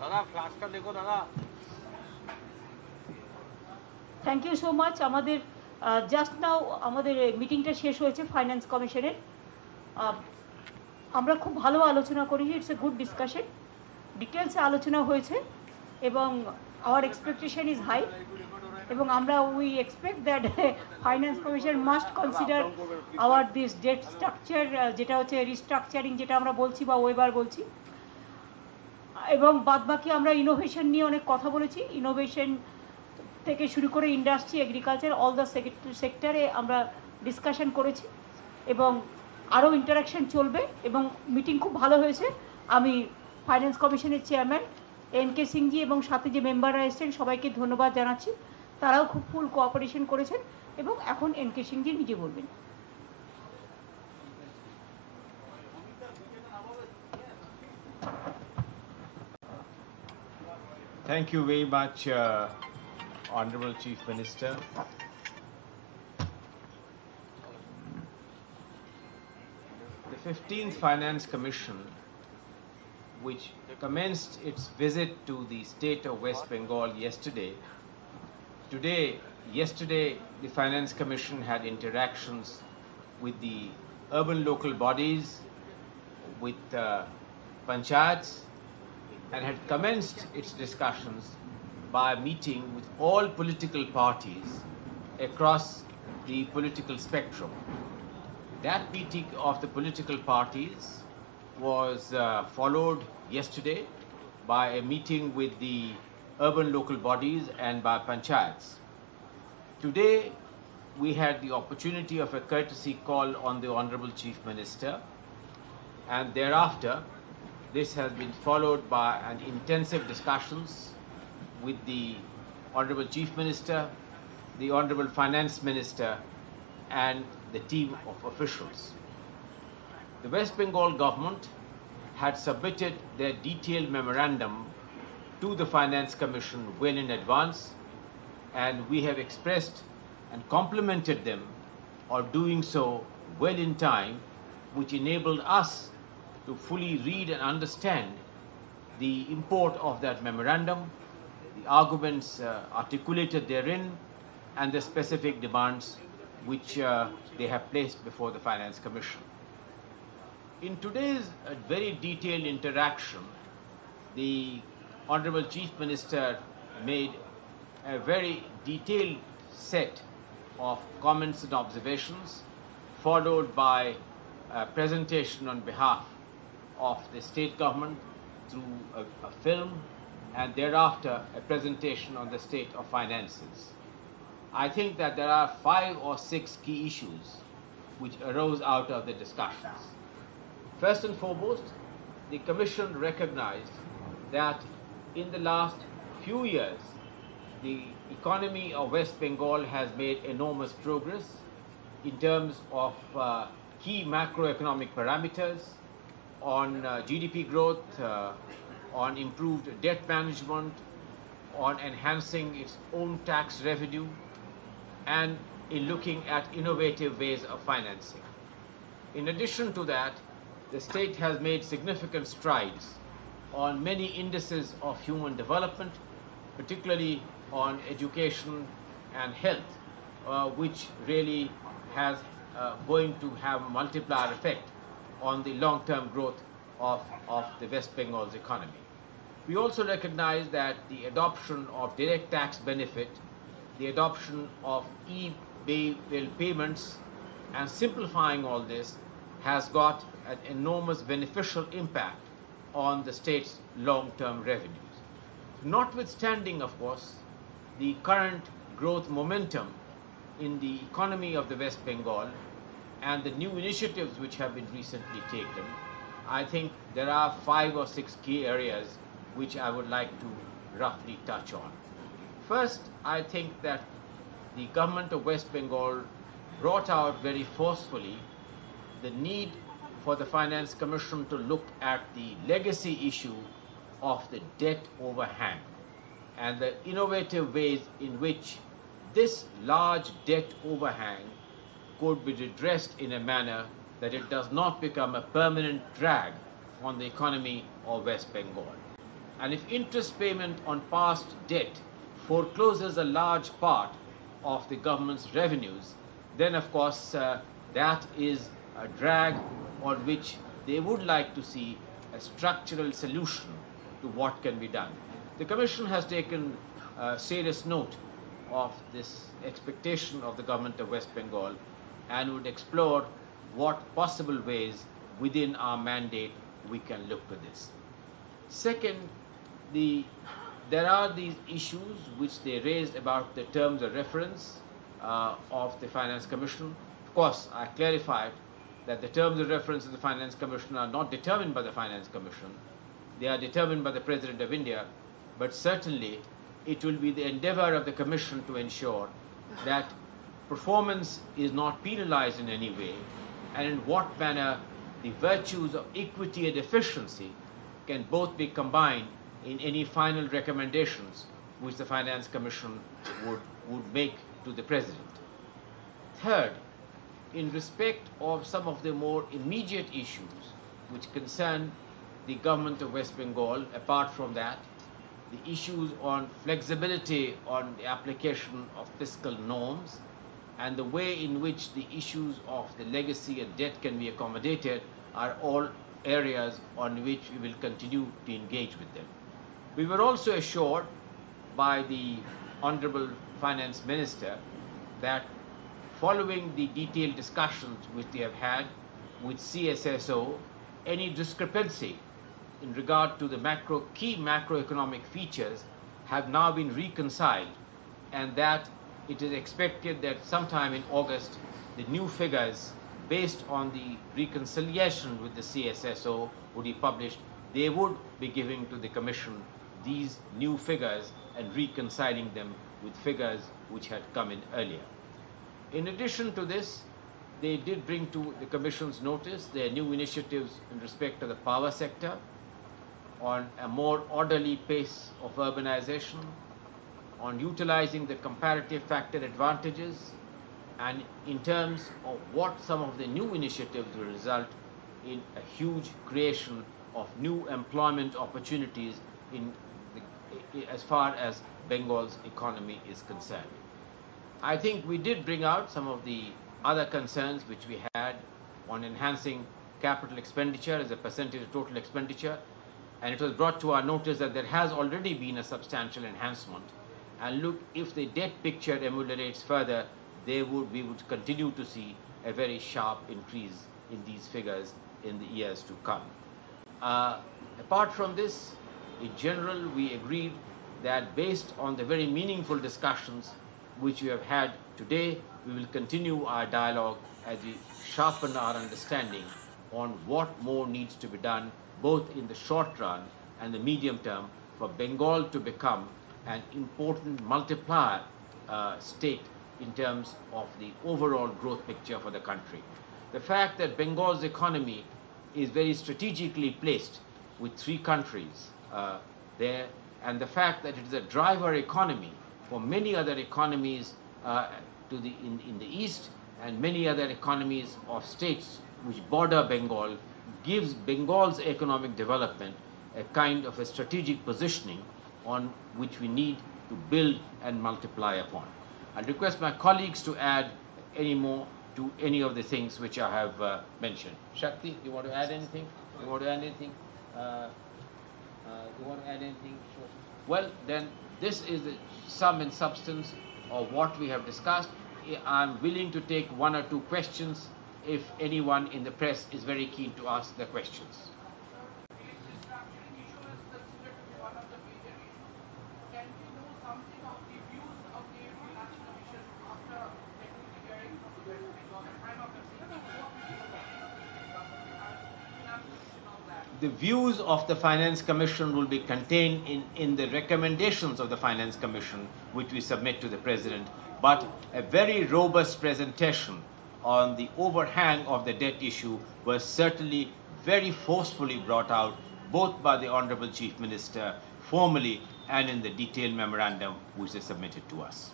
दादा फ्लैश का देखो दादा থ্যাংক ইউ সো মাচ। আমাদের জাস্ট নাও আমাদের মিটিংটা শেষ হয়েছে ফাইন্যান্স কমিশনের। আমরা খুব ভালো আলোচনা করেছি, ইটস এ গুড ডিসকাশন, ডিটেলসে আলোচনা হয়েছে এবং আওয়ার এক্সপেকটেশন ইজ হাই এবং আমরা we expect that finance commission must consider our this debt structure, যেটা হচ্ছে রিস্ট্রাকচারিং যেটা আমরা বলছি বা ওয়েবার বলছি, এবং বাদবাকি আমরা ইনোভেশন নিয়ে অনেক কথা বলেছি। ইনোভেশন থেকে শুরু করে ইন্ডাস্ট্রি, এগ্রিকালচার, অল দ্য সেক্টরে আমরা ডিসকাশন করেছি এবং আরও ইন্টারাকশন চলবে এবং মিটিং খুব ভালো হয়েছে। আমি ফাইন্যান্স কমিশনের চেয়ারম্যান এনকে সিংজি এবং সাথে যে মেম্বাররা এসেছেন সবাইকে ধন্যবাদ জানাচ্ছি, তারাও খুব ফুল কোঅপারেশন করেছেন এবং এখন এনকে সিংজি নিজে বলবেন। Thank you very much, Honorable Chief Minister. The 15th Finance Commission, which commenced its visit to the state of West Bengal yesterday, yesterday the Finance Commission had interactions with the urban local bodies, with panchayats, and had commenced its discussions by meeting with all political parties across the political spectrum. That meeting of the political parties was followed yesterday by a meeting with the urban local bodies and by panchayats. Today we had the opportunity of a courtesy call on the Honorable Chief Minister, and thereafter this has been followed by an intensive discussions with the Honorable Chief Minister, the Honorable Finance Minister, and the team of officials. The West Bengal government had submitted their detailed memorandum to the Finance Commission well in advance, and we have expressed and complimented them on doing so well in time, which enabled us to fully read and understand the import of that memorandum, the arguments articulated therein, and the specific demands which they have placed before the Finance Commission. In today's very detailed interaction, the Honorable Chief Minister made a very detailed set of comments and observations, followed by a presentation on behalf of the state government through a film, and thereafter a presentation on the state of finances. I think that there are 5 or 6 key issues which arose out of the discussions. First and foremost, the Commission recognized that in the last few years, the economy of West Bengal has made enormous progress in terms of key macroeconomic parameters, on GDP growth, on improved debt management, on enhancing its own tax revenue, and in looking at innovative ways of financing. In addition to that, the state has made significant strides on many indices of human development, particularly on education and health, which really has going to have a multiplier effect on the long-term growth of the West Bengal's economy. We also recognize that the adoption of direct tax benefit, the adoption of e-bill payments, and simplifying all this has got an enormous beneficial impact on the state's long-term revenues. Notwithstanding, of course, the current growth momentum in the economy of the West Bengal and the new initiatives which have been recently taken, I think there are 5 or 6 key areas which I would like to roughly touch on. First, I think that the government of West Bengal brought out very forcefully the need for the Finance Commission to look at the legacy issue of the debt overhang and the innovative ways in which this large debt overhang could be redressed in a manner that it does not become a permanent drag on the economy of West Bengal. And if interest payment on past debt forecloses a large part of the government's revenues, then of course that is a drag on which they would like to see a structural solution to what can be done. The Commission has taken serious note of this expectation of the government of West Bengal and would explore what possible ways within our mandate we can look to this. Second, there are these issues which they raised about the terms of reference of the Finance Commission. Of course, I clarified that the terms of reference of the Finance Commission are not determined by the Finance Commission. They are determined by the President of India, but certainly it will be the endeavor of the Commission to ensure that performance is not penalized in any way, and in what manner the virtues of equity and efficiency can both be combined in any final recommendations which the Finance Commission would make to the President. Third, in respect of some of the more immediate issues which concern the government of West Bengal, apart from that, the issues on flexibility on the application of fiscal norms and the way in which the issues of the legacy and debt can be accommodated are all areas on which we will continue to engage with them. We were also assured by the Honorable Finance Minister that following the detailed discussions which they have had with CSSO, any discrepancy in regard to the key macroeconomic features have now been reconciled, and that it is expected that sometime in August the new figures based on the reconciliation with the CSSO would be published. They would be giving to the Commission these new figures and reconciling them with figures which had come in earlier. In addition to this, they did bring to the Commission's notice their new initiatives in respect to the power sector, on a more orderly pace of urbanization, on utilizing the comparative factor advantages, and in terms of what some of the new initiatives will result in a huge creation of new employment opportunities as far as Bengal's economy is concerned. I think we did bring out some of the other concerns which we had on enhancing capital expenditure as a percentage of total expenditure, and it was brought to our notice that there has already been a substantial enhancement, and look, if the debt picture ameliorates further, we would continue to see a very sharp increase in these figures in the years to come. Apart from this, in general, we agreed that based on the very meaningful discussions which we have had today, we will continue our dialogue as we sharpen our understanding on what more needs to be done, both in the short run and the medium term, for Bengal to become an important multiplier state in terms of the overall growth picture for the country. The fact that Bengal's economy is very strategically placed with 3 countries there, and the fact that it is a driver economy for many other economies in the east and many other economies of states which border Bengal, gives Bengal's economic development a kind of a strategic positioning on which we need to build and multiply upon. I'll request my colleagues to add any more to any of the things which I have mentioned. Shakti, you want to add anything? You want to add anything? You want to add anything? Sure. Well, then this is the sum and substance of what we have discussed. I'm willing to take 1 or 2 questions if anyone in the press is very keen to ask the questions. The views of the Finance Commission will be contained in the recommendations of the Finance Commission, which we submit to the President, but a very robust presentation on the overhang of the debt issue was certainly very forcefully brought out both by the Honorable Chief Minister formally and in the detailed memorandum which they submitted to us.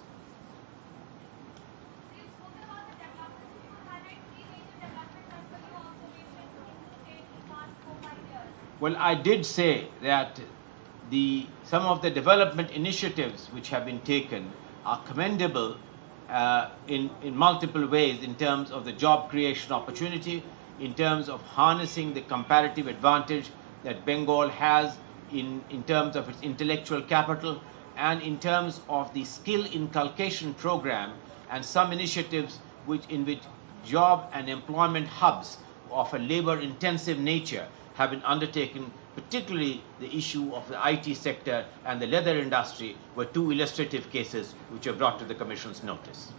Well, I did say that some of the development initiatives which have been taken are commendable in multiple ways, in terms of the job creation opportunity, in terms of harnessing the comparative advantage that Bengal has in terms of its intellectual capital, and in terms of the skill inculcation program and some initiatives in which job and employment hubs of a labor-intensive nature have been undertaken. Particularly the issue of the IT sector and the leather industry were two illustrative cases which were brought to the Commission's notice.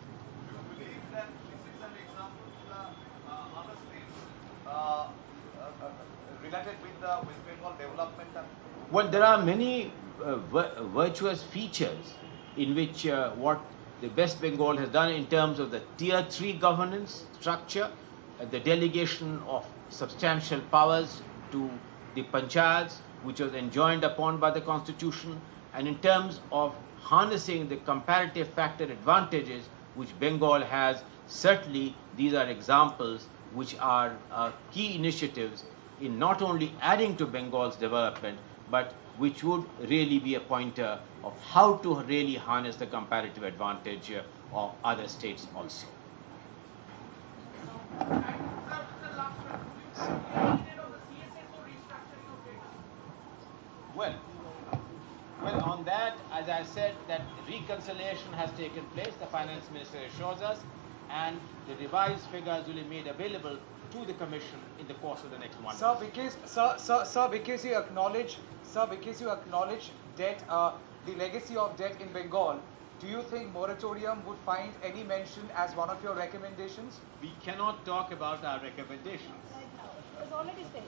Do you believe that this is an example to the other states related with the West Bengal development? Well, there are many virtuous features in which what the West Bengal has done in terms of the Tier 3 governance structure, the delegation of substantial powers to the panchayats, which was enjoined upon by the constitution, and in terms of harnessing the comparative factor advantages which Bengal has. Certainly these are examples which are key initiatives in not only adding to Bengal's development, but which would really be a pointer of how to really harness the comparative advantage of other states also. Well, on that, as I said, that reconciliation has taken place, the Finance Minister assures us, and the revised figures will be made available to the Commission in the course of the next 1 Sir, month. because you acknowledge debt, the legacy of debt in Bengal, do you think moratorium would find any mention as one of your recommendations? We cannot talk about our recommendations. It was already said.